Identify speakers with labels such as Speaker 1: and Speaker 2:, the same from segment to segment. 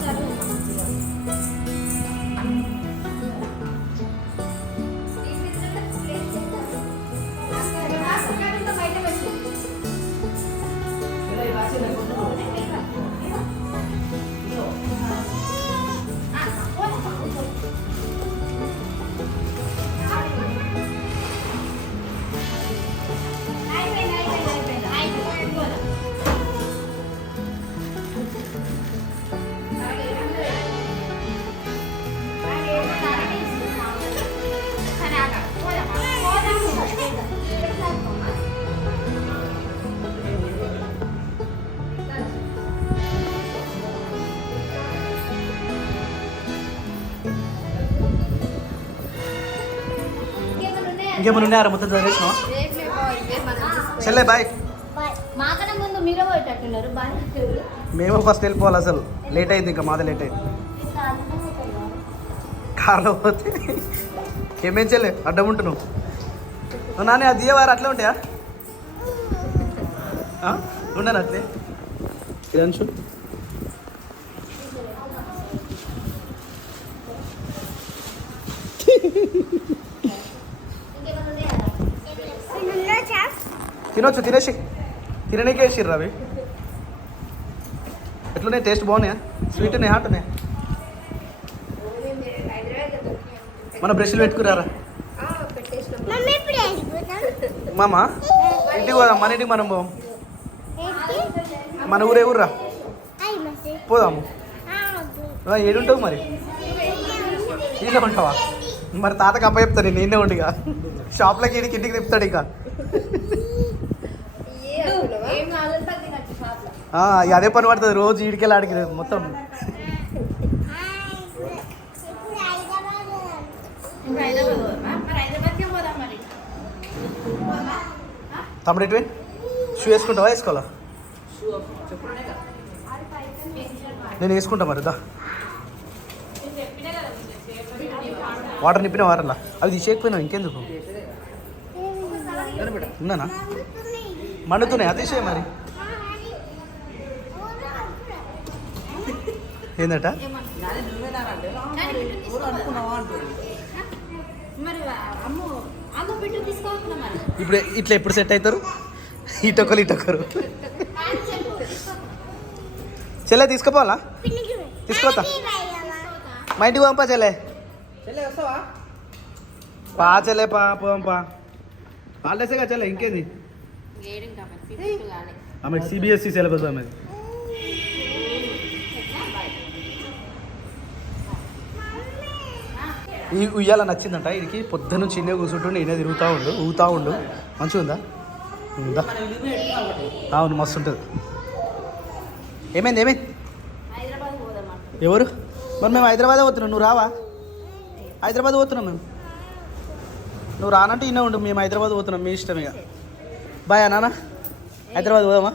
Speaker 1: Cara untuk.
Speaker 2: ఇంకేమైనా ఉన్నాయారా మొత్తం చదివేసిన చెల్లె బాయ్ మేము ఫస్ట్ వెళ్ళిపోవాలి అసలు. లేట్ అయింది ఇంకా మాది లేట్ అయింది. కార్లో పోతే ఏమేం చెల్లె? అడ్డం ఉంటున్నావు నానే అది వారు అట్లే ఉంటాయా ఉండను అట్లే? ఇదంచు తినొచ్చు తినేసి. తిననీకే వేసిర్రు అవి. ఎట్లున్నాయి? టేస్ట్ బాగున్నాయా? స్వీట్ ఉన్నాయి? హాట్ ఉన్నాయా? మన బ్రష్లు పెట్టుకురారా?
Speaker 1: మామా?
Speaker 2: మామ ఇంటికి పోదాం మన ఇంటికి మనం పోదాం. మన ఊరే ఊర్రా? పోదాము. ఏడుంటావు మరి? ఇంట్లో ఉంటావా? మరి తాతకి అప్ప చెప్తాను నేను నేనే ఉండిగా. షాప్లోకి ఇంటికి ఇంటికి తిప్పుతాడు ఇక
Speaker 1: ఏం కావాలంటే తినచ్చు షాప్లో
Speaker 2: ఆ, ఇక అదే పని పడుతుంది. రోజు ఈడికెళ్ళి ఆడికి మొత్తం. తమ్ముడు ఎటువే షూ వేసుకుంటావా? వేసుకోవాలా? నేను వేసుకుంటా మరి దా. వాటర్ నింపిన వారలా అవి తీసేయకపోయినావు ఇంకెందుకు? ఉన్నానా? మండుతున్నాయి. అతిశయ మరి. ఏందట? ఇప్పుడు ఇట్లా ఎప్పుడు సెట్ అవుతారు? ఇటొకరు ఇటొకరు. చెల్లె తీసుకుపోవాలా? తీసుకోతా మా ఇంటికి పంపా చెల్లె. పా చెల్లె పా పోదాం పా. హాలిడేసేగా చెల్లె ఇంకేంది
Speaker 1: ఏడింగ్ కాబట్టి ఫిఫ్త్ కానీ
Speaker 2: ఆమె సిబిఎస్ఈ సిలబస్ ఆమె ఈ ఉయ్యాల నచ్చిందంట ఇది పొద్దు నుంచి ఇన్నే కూర్చుంటుండే ఇన్నే తిరుగుతూ ఉండు ఊగుతూ ఉండు. మంచిగా ఉందా? ఉందా? అవును మస్తు ఉంటుంది. ఏమైంది ఏమైంది?
Speaker 1: హైదరాబాద్ పోదాం అంట
Speaker 2: ఎవరు? మరి మేము హైదరాబాదే పోతున్నాం నువ్వు రావా? హైదరాబాద్ పోతున్నాం మేము. నువ్వు రానంటే ఇన్నే ఉండు మేము హైదరాబాద్ పోతున్నాం మీ ఇష్టం ఇక. బాయ్ నాన్న హైదరాబాద్ పోదామా?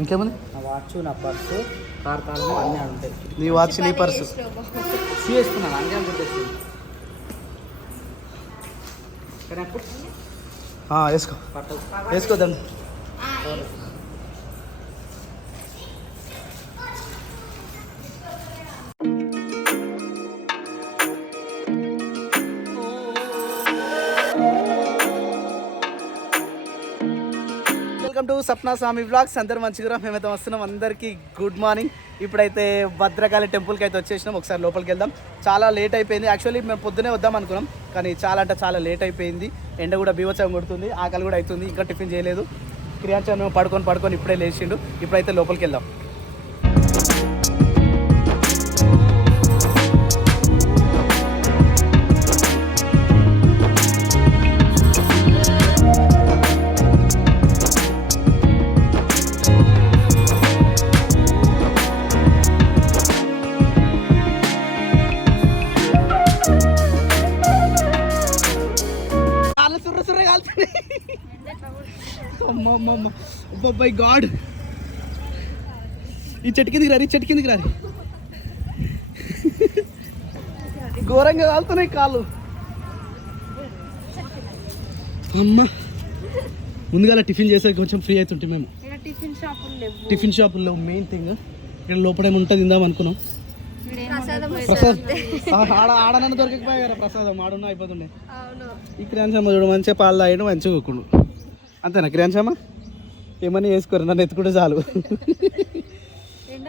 Speaker 2: ఇంకేముంది?
Speaker 3: నా వాచ్ నా పర్సు కార్ తాళం అన్నీ ఆడ ఉంటాయి.
Speaker 2: నీ వాచ్ నీ పర్సు
Speaker 3: కానీ అప్పుడు
Speaker 2: ఆ, వేసుకో.
Speaker 3: పట్టదు
Speaker 2: టు సప్నా స్వామి బ్లాగ్స్ అందరూ మంచిగా మేమైతే వస్తున్నాం. అందరికీ గుడ్ మార్నింగ్ ఇప్పుడైతే భద్రకాళి టెంపుల్కి అయితే వచ్చేసినాం. ఒకసారి లోపలికి వెళ్దాం. చాలా లేట్ అయిపోయింది. యాక్చువల్లీ మేము పొద్దునే వద్దాం అనుకున్నాం. కానీ చాలా అంటే చాలా లేట్ అయిపోయింది. ఎండ కూడా బీభత్సం కొడుతుంది. ఆకలి కూడా అవుతుంది. ఇంకా టిఫిన్ చేయలేదు. క్రియాంచన్ పడుకొని పడుకొని ఇప్పుడే లేచిండు. ఇప్పుడైతే లోపలికి వెళ్దాం. By God. ఈ చెట్టు కిందకి రారి ఈ చెట్టు కిందకి రారి ఘోరంగా కాలుతున్నాయి కాళ్ళు. అమ్మ. ముందుగా టిఫిన్ చేసే కొంచెం ఫ్రీ అవుతుంటే మేము.
Speaker 1: టిఫిన్ షాపులు లేవు
Speaker 2: మెయిన్ థింగ్. ఇక్కడ లోపల ఏముంటుంది తిందాం అనుకున్నాం.
Speaker 1: ప్రసాదం
Speaker 2: ఆడ ఆడనన్న దొరికిపోయా కదా ప్రసాదం. ఆడున్న అయిపోతుండే. ఈ క్రియాన్సమ్మ చూడు మంచిగా పాలు తాగడం మంచిగా కూకుండు అంతేనా క్రియాన్సమ్మ ఏమని వేసుకోరు? నన్ను ఎత్తుకుంటే చాలు.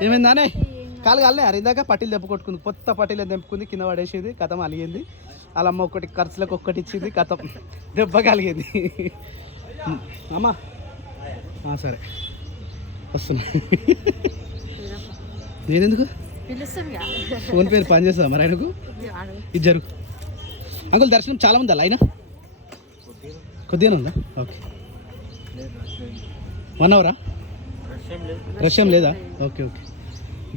Speaker 2: ఏమైందానే కాలు కాలనే అరే ఇందాక పట్టీలు దెబ్బ కొట్టుకుంది కొత్త పట్టీలు దెబ్బకుంది కింద పడేసేది కథం అలిగింది. వాళ్ళ అమ్మ ఒకటి ఖర్చులకు ఒక్కటి ఇచ్చింది కథం దెబ్బ కలిగింది. అమ్మా. సరే. వస్తున్నా. నేనెందుకు? ఫోన్ పే పని చేస్తా మరి ఆయనకు? ఇది జరుగు. అంకుల్ దర్శనం చాలా ఉందా? లైన్? కొద్దిగానే ఉందా? ఓకే. వన్ అవరా రష్ ఏం లేదా. ఓకే ఓకే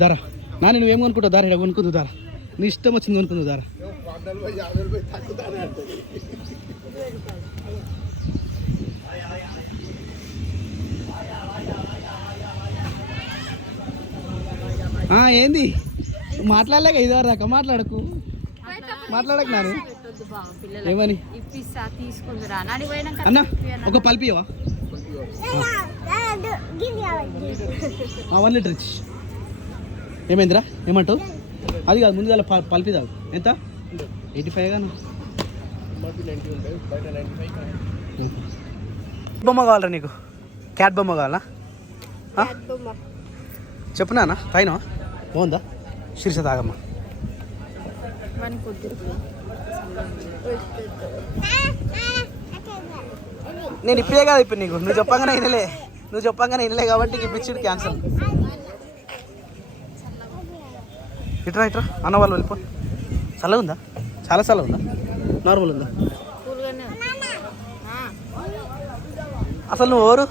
Speaker 2: దారా. నాని నువ్వేం కొనుక్కుంటావు? దారా ఇక్కడ కొనుక్కుందు దారా. నీ ఇష్టం వచ్చింది కొనుక్కుందు దారా. ఆ, ఏంది? మాట్లాడలేక ఐదారు దాకా మాట్లాడకు. మాట్లాడకు నాని. ఏమని అన్న ఒక పల్పియవా వన్ లీటర్ ఇచ్చి. ఏమైందిరా? ఏమంటావు? అది కాదు ముందుగా పల్పి తాగు. ఎంత? ఎయిటీ ఫైవ్ గాను బొమ్మ కావాలరా నీకు? క్యాట్ బొమ్మ కావాలా? ఆ? చెప్పు నాన్న పైన బాగుందా? శీర్ష తాగమ్మ. నేను ఇప్పే కాదు ఇప్పుడు నీకు. నువ్వు చెప్పంగానే వినలే. నువ్వు చెప్పంగానే వినలే కాబట్టి ఇప్పించుడు క్యాన్సల్ ఇట్రా ఇట్రా. అన్న వాళ్ళు వెళ్ళిపో. చల్లగా ఉందా? చాలా చల్లగా ఉందా? నార్మల్ ఉందా? అసలు నువ్వు ఓరు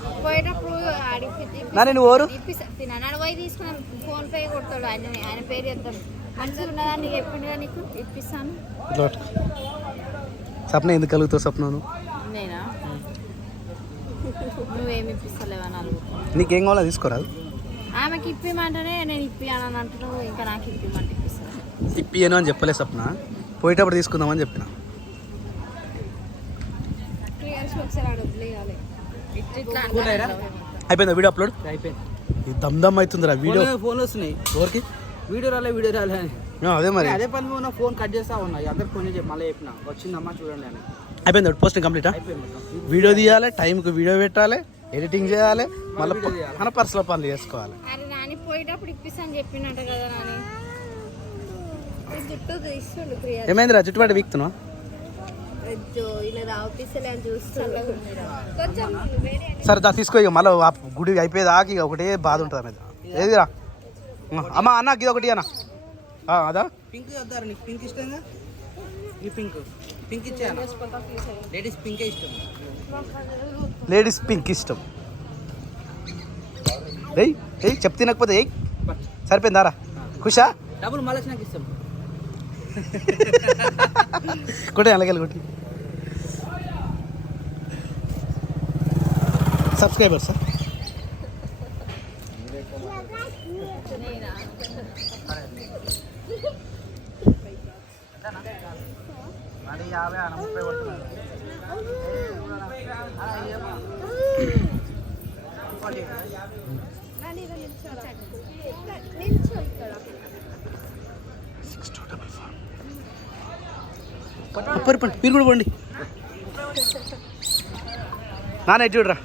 Speaker 2: నాని నువ్వు ఓరు. సప్న ఎందుకు కలుగుతావు సప్న నువ్వు
Speaker 1: నేనా? నువ్వేమి ఇప్పిస్తలేవని అడుగుతా
Speaker 2: నీకేం కావాలో తీసుకోరాదు
Speaker 1: ఆమెకి ఇప్పిమంటేనే నేను ఇప్పియాలని అంటున్నావు ఇంకా నాకు ఇప్పిమంటే ఇప్పిస్తాను
Speaker 2: ఇప్పియను అని చెప్పలే సప్న పోయేటప్పుడు తీసుకుందామని చెప్పిన? అయిపోయిందా వీడియో అప్లోడ్?
Speaker 3: అయిపోయింది.
Speaker 2: ఇది దమ్ దమ్ అవుతుందిరా వీడియో.
Speaker 3: ఫోన్లు వస్తున్నాయి.
Speaker 2: ఎవరికి?
Speaker 3: వీడియో రాలే వీడియో రాలే అని.
Speaker 2: అదే మరి.
Speaker 3: అదే పని ఫోన్ కట్ చేస్తా ఉన్నా. అందరు ఫోన్ చేసి మళ్ళీ చెప్పిన. వచ్చిందమ్మా చూడండి అని.
Speaker 2: అయిపోయింది పోస్ట్ కంప్లీటా? వీడియో తీయాలి టైంకి వీడియో పెట్టాలి ఎడిటింగ్ చేయాలి మళ్ళీ. మన పర్సనల్ పనులు చేసుకోవాలి.
Speaker 1: జుట్టు
Speaker 2: ఏమైందిరా వీక్తున్నావా
Speaker 1: కొంచెం వేరే
Speaker 2: సరే దా తీసుకో ఇక మళ్ళీ ఆ గుడి అయిపోయేది ఆకి ఇక ఒకటే బాధ ఉంటుంది మీద ఏదిరా? అమ్మ అన్న ఇది ఒకటి అన్న. అదా?
Speaker 3: పింక్ వద్దారు నీకు పింక్ ఇష్టంగా? ఈ పింక్. పింక్ ఇచ్చాను లేడీస్ పింకే ఇష్టం?
Speaker 2: లేడీస్ పింక్ ఇష్టం. ఏయ్ ఏయ్ చెప్ తినకపోతే ఏయ్. సరిపోయిందారా ఖుషా
Speaker 3: డబ్బులు మళ్ళీ నాకు ఇస్తాం.
Speaker 2: కొట్టే అలాగే కొట్టి. సబ్స్క్రైబర్స్ పరిపండి మీరు కూడా పోండి. నాన్న ఎటు చూడరా.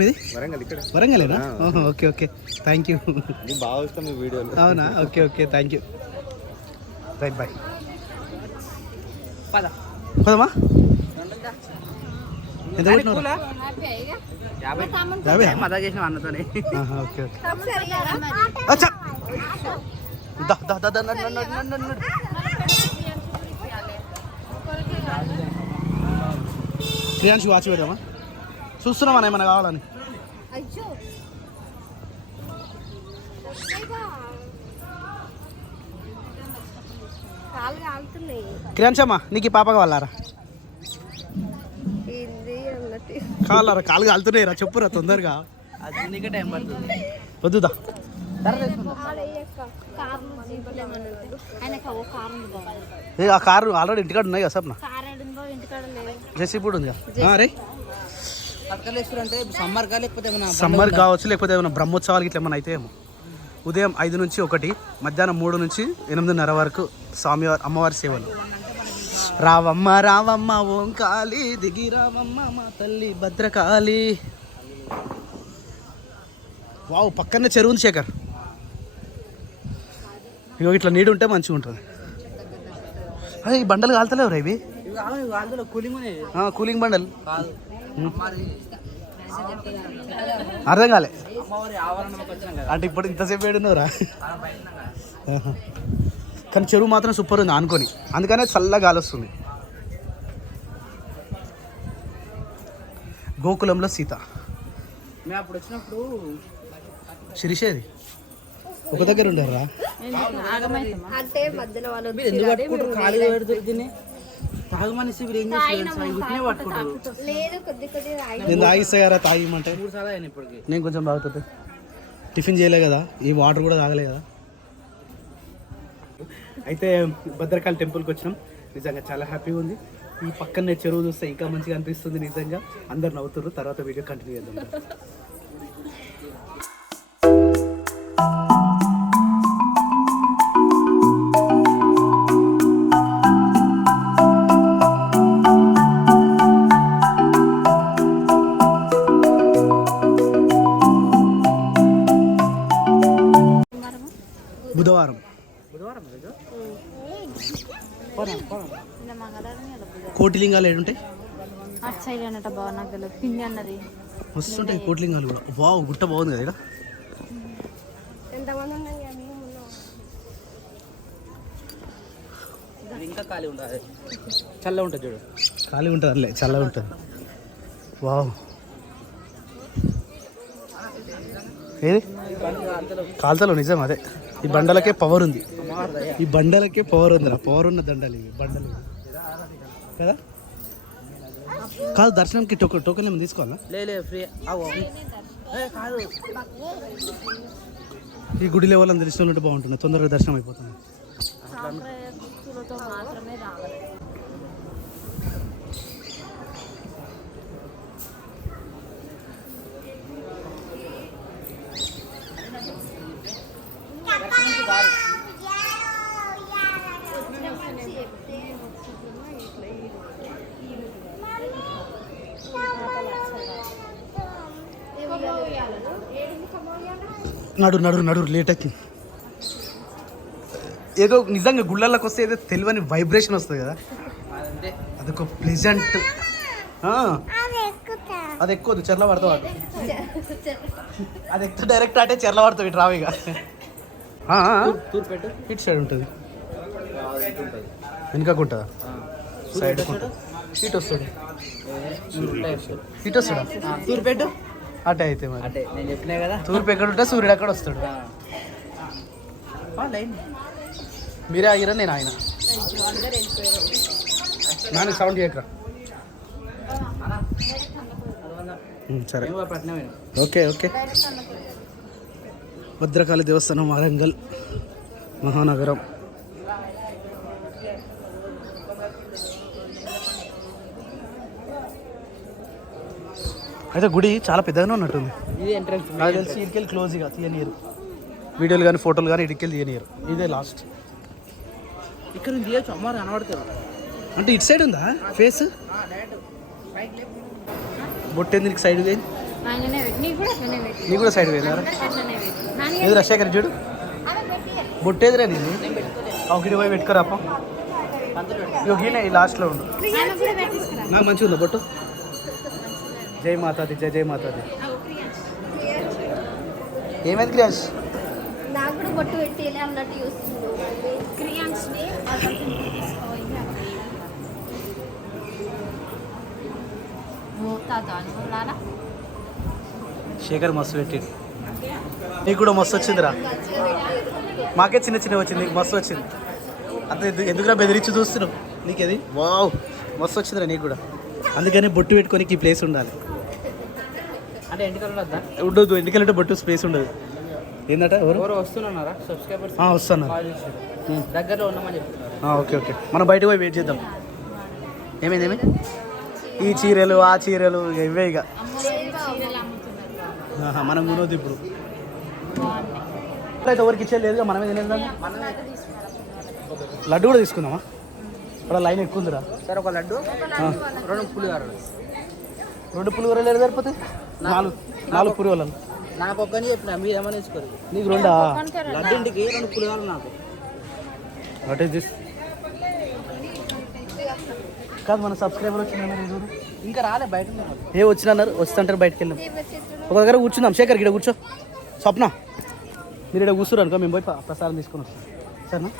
Speaker 2: మీది
Speaker 4: వరంగల్ ఇక్కడ
Speaker 2: వరంగలేనా ఓకే. ఓకే థ్యాంక్ యూ
Speaker 4: బాగా వస్తాం మీ వీడియోలు.
Speaker 2: అవునా? Okay okay. Thank you right boy పోదామా? ఎంత. ప్రియాంశు వాచ్ పెడదామా? చూస్తున్నామా ఏమైనా కావాలని? ప్రియాంశమ్మా నీకు ఈ పాప కావాలారా కావాలారా కాలు కాలుతున్నాయి రా చెప్పురా తొందరగా.
Speaker 3: అది నీకే టైం పడుతుంది.
Speaker 2: వద్దుదా? ఆ కారు ఆల్రెడీ ఇంటికాడ ఉన్నాయి కదా సప్న?
Speaker 1: లేదు
Speaker 2: జెస్సీ కూడా ఉంది రే.
Speaker 3: సమ్మర్ కా లేకపోతే ఏమైనా
Speaker 2: సమ్మర్ కావచ్చు లేకపోతే ఏమైనా బ్రహ్మోత్సవాలు ఇట్లా ఏమైనా అయితే ఏమో ఉదయం ఐదు నుంచి ఒకటి మధ్యాహ్నం మూడు నుంచి ఎనిమిదిన్నర వరకు స్వామివారి అమ్మవారి సేవలు. రావమ్మ రావమ్మ ఓంకాళి దిగి రావమ్మ మా తల్లి భద్రకాళి. వావ్ పక్కనే చెరువు ఉంది శేఖర్. ఇగో ఇట్లా నీడు ఉంటే మంచిగా ఉంటుంది. అదే ఈ బండలు కాలుతలేవు ఇవి?
Speaker 3: కూలింగ్
Speaker 2: బండలు. అర్థం కాలే. అంటే ఇప్పుడు ఇంతసేపు ఏడున్నారా కానీ చెరువు మాత్రం సూపర్ ఉంది అనుకొని. అందుకనే చల్లగా గాలి వస్తుంది గోకులంలో సీత.
Speaker 3: అప్పుడు వచ్చినప్పుడు
Speaker 2: శిరిషేది ఒక దగ్గర ఉండారా?
Speaker 1: అంటే మధ్యలో వాళ్ళు
Speaker 3: మీరు ఎందుకు పట్టుకుంటారు ఖాళీగా పెడుతుంది దీన్ని తాగమని మీరు ఏం వీటినే పట్టుకుంటారు
Speaker 1: లేదు కొద్ది కొద్ది రాయి
Speaker 2: నేను తాగిస్తాయారా తాగిమంటే.
Speaker 3: మూడు సార్లు అయినా ఇప్పటికి.
Speaker 2: నేను కొంచెం తాగుతుంది టిఫిన్ చేయలే కదా ఈ వాటర్ కూడా తాగలే కదా. అయితే భద్రకాళి టెంపుల్కి వచ్చినాం. నిజంగా చాలా హ్యాపీగా ఉంది. ఈ పక్కనే చెరువు చూస్తే ఇంకా మంచిగా అనిపిస్తుంది నిజంగా. అందరు నవ్వుతారు తర్వాత వీడియో కంటిన్యూ చేద్దాం. బుధవారం. కోటిలింగాలు ఏడుంటాయి
Speaker 1: అటు సైడ్ అన్నట్ట బాగా నాకు తెలియదు పిన్ని అన్నది
Speaker 2: వస్తుంటాయి కోటిలింగాలు కూడా. వావ్ గుట్ట బాగుంది కదా
Speaker 3: ఇక్కడ. ఇంకా ఖాళీ ఉంటుంది చల్ల ఉంటుంది చూడు
Speaker 2: ఖాళీ ఉంటుంది అట్లే చల్లగా ఉంటుంది. వావ్. ఏది? కాల్తలో నిజం అదే. ఈ బండలకే పవర్ ఉంది. ఈ బండలకే పవర్ ఉంది పవర్ ఉన్న దండలు ఇవి బండలు. కదా? కాదు దర్శనంకి టోకెన్ టోకెన్ ఏమైనా తీసుకోవాలా? ఈ గుడి లెవెల్ ఉంటే బాగుంటుంది. తొందరగా దర్శనం అయిపోతుంది. నడు నడు నడు లేట్ అవుతుంది ఏదో నిజంగా గుళ్ళల్లోకి వస్తే ఏదో తెలియని వైబ్రేషన్ వస్తుంది కదా. అదొక ప్లెజెంట్ అది ఎక్కువ చెర్ల పడతావు అటు అది ఎక్కువ డైరెక్ట్ అంటే చెర్ల పడతావు ఇటు రావు ఇటు సైడ్ ఉంటుంది. వెనుకకు ఉంటుందా సైడ్ ఇటు వస్తుంది ఇటు వస్తాడా?
Speaker 3: పెట్టు.
Speaker 2: అటే అయితే మరి.
Speaker 3: అంటే నేను చెప్పినా కదా.
Speaker 2: తూర్పు ఎక్కడ ఉంటే సూర్యుడు అక్కడ వస్తాడు.
Speaker 3: లైన్.
Speaker 2: మీరే ఆగిరా నేను ఆయన నాన్న సౌండ్ చేయకరా. సరే. Okay okay. భద్రకాళి దేవస్థానం వరంగల్ మహానగరం. అయితే గుడి చాలా పెద్దగానే ఉన్నట్టుంది.
Speaker 3: ఇది ఎంట్రన్స్
Speaker 2: నాకు తెలిసి ఇటుకెళ్ళి క్లోజ్ ఇక తీయనియరు. వీడియోలు కానీ ఫోటోలు కానీ ఇటుకెళ్ళి తీయనియరు. ఇదే లాస్ట్
Speaker 3: ఇక్కడ నుంచి తీయచ్చు. అమ్మారు కనబడుతుంది
Speaker 2: అంటే ఇటు సైడ్ ఉందా? ఫేస్ సైడ్
Speaker 1: పెట్టి నీకు కూడా అట్లనే పెట్టి.
Speaker 2: నీ కూడా సైడ్ పోయిందా? ఎదురా శేఖర్ చూడు. బొట్టేదిరా నేను ఒకటి పోయి పెట్టుకోరా అప్ప ఈ లాస్ట్లో ఉండు. నాకు మంచిగా ఉందా బొట్టు? జై మాతాది జై జై మాతాది. ఏమైంది
Speaker 1: నాకు కూడా బొట్టు పెట్టి అన్నట్టు చూస్తుండు క్రియాన్స్ని
Speaker 2: శేఖర్ మస్తు పెట్టి నీకు కూడా మస్తు వచ్చిందిరా? మాకే చిన్న చిన్న వచ్చింది నీకు మస్తు వచ్చింది. అంత ఎందు- ఎందుకురా బెదిరించి చూస్తున్నావు? నీకేది? వావ్ మస్తు వచ్చిందిరా నీకు కూడా. అందుకని బొట్టు పెట్టుకొని ఈ ప్లేస్ ఉండాలి.
Speaker 3: అంటే ఎంటికలు
Speaker 2: ఉండదు ఎందుకంటే బొట్టు స్పేస్ ఉండదు. ఏందట ఎవరు?
Speaker 3: వస్తున్నారా? సబ్స్క్రైబర్స్
Speaker 2: వస్తున్నారు.
Speaker 3: దగ్గరలో ఉన్నామని చెప్తున్నారు.
Speaker 2: Okay okay. మనం బయటకు పోయి వెయిట్ చేద్దాం. ఏమైంది ఏమి ఈ చీరలు ఆ చీరలు ఇవే ఇక. మనం కొనవద్దు ఇప్పుడు. అయితే ఎవరికి ఇచ్చేది లేదు మనమే తినేద్దాం. లడ్డు కూడా తీసుకుందామా? ఇక్కడ లైన్ ఎక్కువ ఉందిరా.
Speaker 3: సార్ ఒక లడ్డు రెండు పులిగారు
Speaker 2: రెండు పులిహోర లేదు సరిపోతే నాలుగు. నాలుగు. పులిహోరలు.
Speaker 3: నాకు ఒక్కని చెప్పిన మీరు ఏమని తీసుకోరు
Speaker 2: నీకు రెండా?
Speaker 3: లడ్డు ఇంటికి రెండు పులిగారు నాకు.
Speaker 2: వాట్ ఈస్ దిస్ కాదు మన సబ్స్క్రైబర్ వచ్చిందన్నారు
Speaker 3: ఇంకా రాలే బయట
Speaker 2: ఏ వచ్చినన్నారు వస్తుంటారు బయటకు వెళ్ళాం ఒక దగ్గర కూర్చుందాం. శేఖర్ ఇక్కడ కూర్చో. స్వప్న. మీరు ఇక్కడ కూర్చోరు అనుకో మేము పోయి ప్ర- ప్రసాదం తీసుకొని వస్తాం. సరేనా?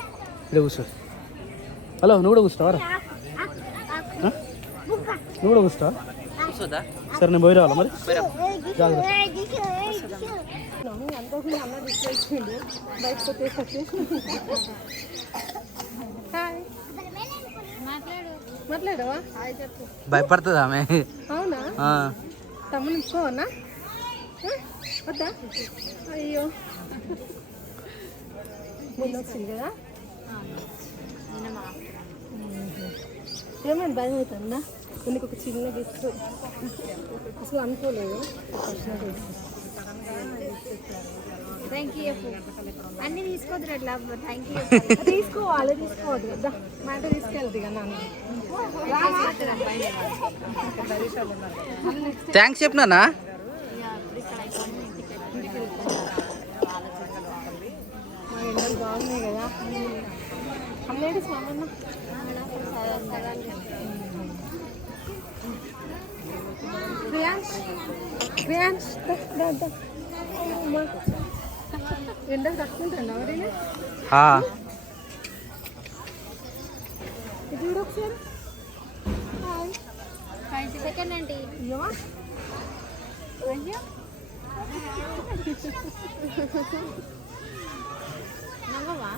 Speaker 2: ఇక్కడ కూర్చో. హలో నువ్వు కూడా? ఆ? నువ్వు కూడా
Speaker 3: కూర్చోదా
Speaker 2: సరే నేను పోయి రావాలా మరి జాగ్రత్త
Speaker 3: భయపడుతుంది ఆమె
Speaker 1: అవునా
Speaker 3: ఆ.
Speaker 1: తమ్ముని ఇచ్చుకోవన్నా వద్దా అయ్యో మొన్న వచ్చింది కదా ఏమైనా భయం అవుతుందా నీకు ఒక చిన్న గిఫ్ట్ అసలు అనుకోలేదు థ్యాంక్ యూ అన్ని తీసుకోవద్దు అట్లా థ్యాంక్ యూ తీసుకోవాలి తీసుకోవద్దు కదా మాట తీసుకెళ్తుంది కదా
Speaker 3: థ్యాంక్స్ చెప్పినానా
Speaker 1: మా ఎండలు బాగున్నాయి కదా అమ్మేది స్వామన్న ప్రియాంష్ ప్రియాంష్ దా, దా, దా. అమ్మా. ఎండలు తట్టుకుంటాను ఎవరైనా
Speaker 3: ఆ.
Speaker 1: ఇది చూడు ఒకసారి హాయ్ ఫైవ్ సెకండ్ అండి అయ్యో అయ్యో నవ్వవా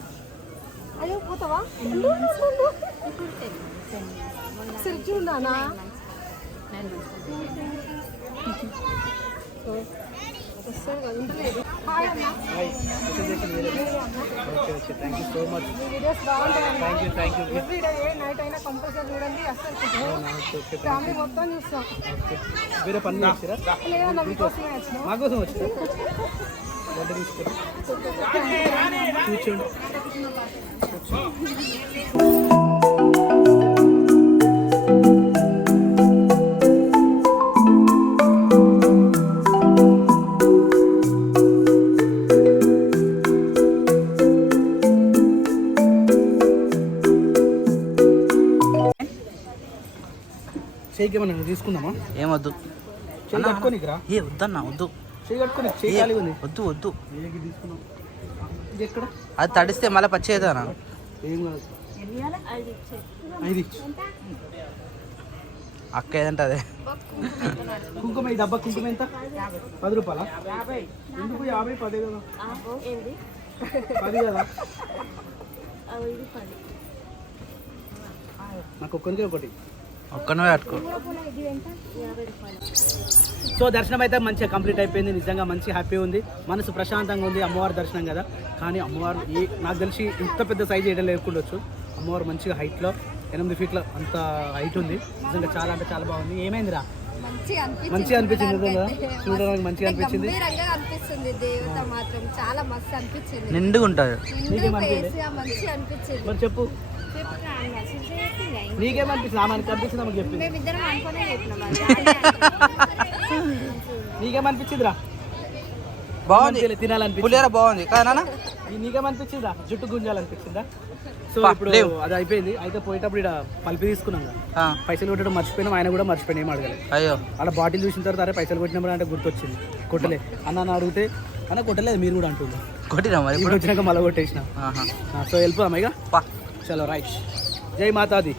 Speaker 1: అయ్యో పోతావా? ఉండు. సరే చూడానా
Speaker 2: thank you so much thank you thank you
Speaker 1: every day a night అయినా కంపల్సరీ చూడండి అసలు ఫ్యామిలీ మొత్తం చూస్తాం.
Speaker 2: వేరే పని చేస్తారా
Speaker 1: లేదన్నా మీకోసమే వచ్చినాం?
Speaker 2: కూర్చోండి చేయికి ఏమన్నా తీసుకుందామా?
Speaker 3: ఏమొద్దు. ఏ వద్దన్నా వద్దు.
Speaker 2: చేయి కట్టుకొని చేయి
Speaker 3: ఏ,
Speaker 2: ఖాళీ ఉంది.
Speaker 3: వద్దు వద్దు.
Speaker 2: ఎక్కడ?
Speaker 3: అది తడిస్తే మళ్ళీ పచ్చేదానా
Speaker 2: ఏం కాదు. ఐదు ఇచ్చు.
Speaker 3: అక్క ఏదంటే అదే
Speaker 2: కుంకుమ ఈ డబ్బా కుంకుమ ఎంత? పది రూపాయలా? ఎందుకు యాభై? పదే కదా. పది కదా? నాకు ఒక్కరికి ఒకటి.
Speaker 3: ఒక్కనే
Speaker 2: సో దర్శనం అయితే మంచిగా కంప్లీట్ అయిపోయింది. నిజంగా మంచి హ్యాపీ ఉంది. మనసు ప్రశాంతంగా ఉంది. అమ్మవారి దర్శనం కదా. కానీ అమ్మవారు ఈ నాకు తెలిసి ఇంత పెద్ద సైజ్ చేయడం లేకుండొచ్చు. అమ్మవారు మంచిగా హైట్లో ఎనిమిది ఫీట్ల అంత హైట్ ఉంది. నిజంగా చాలా అంటే చాలా బాగుంది. ఏమైందిరా?
Speaker 1: మంచిగా అనిపించింది. చూడడానికైతే.
Speaker 2: చూడడానికి మంచిగా అనిపించింది.
Speaker 1: గంభీరంగా అనిపిస్తుంది. దేవత మాత్రం చాలా మస్తు అనిపించింది.
Speaker 3: నిండుగా ఉంటుంది
Speaker 2: మరి చెప్పు. నీకేమనిపిస్తుంది? ఆమె అనిపించింది ఆమెకు చెప్పింది. నీకేమనిపించిందిరా
Speaker 3: బాగుంది.
Speaker 2: తినాలనిపించింది
Speaker 3: పులిహోర బాగుంది. కదా
Speaker 2: నీకేమనిపించిందా జుట్టు గుంజాలనిపించిందా సో ఇప్పుడు. అది అయిపోయింది. అయితే పోయేటప్పుడు ఇక్కడ పల్పి తీసుకున్నాం కదా. పైసలు కొట్టడం మర్చిపోయినాం. ఆయన కూడా మర్చిపోయినా ఏం అడగలేదు.
Speaker 3: అయ్యో.
Speaker 2: అక్కడ బాటిల్ చూసిన తర్వాత అరే పైసలు కొట్టినప్పుడు అంటే గుర్తొచ్చింది. కొట్టలే. అన్న అని అడిగితే అన్న కొట్టలేదు మీరు కూడా అంటుంది
Speaker 3: కొట్టినా మరి ఇప్పుడు?
Speaker 2: వచ్చినాక మళ్ళీ కొట్టేసిన.
Speaker 3: ఆహా.
Speaker 2: సో వెళ్ళిపోదాం ఇక.
Speaker 3: పా
Speaker 2: చలో రైట్ జై మాతాది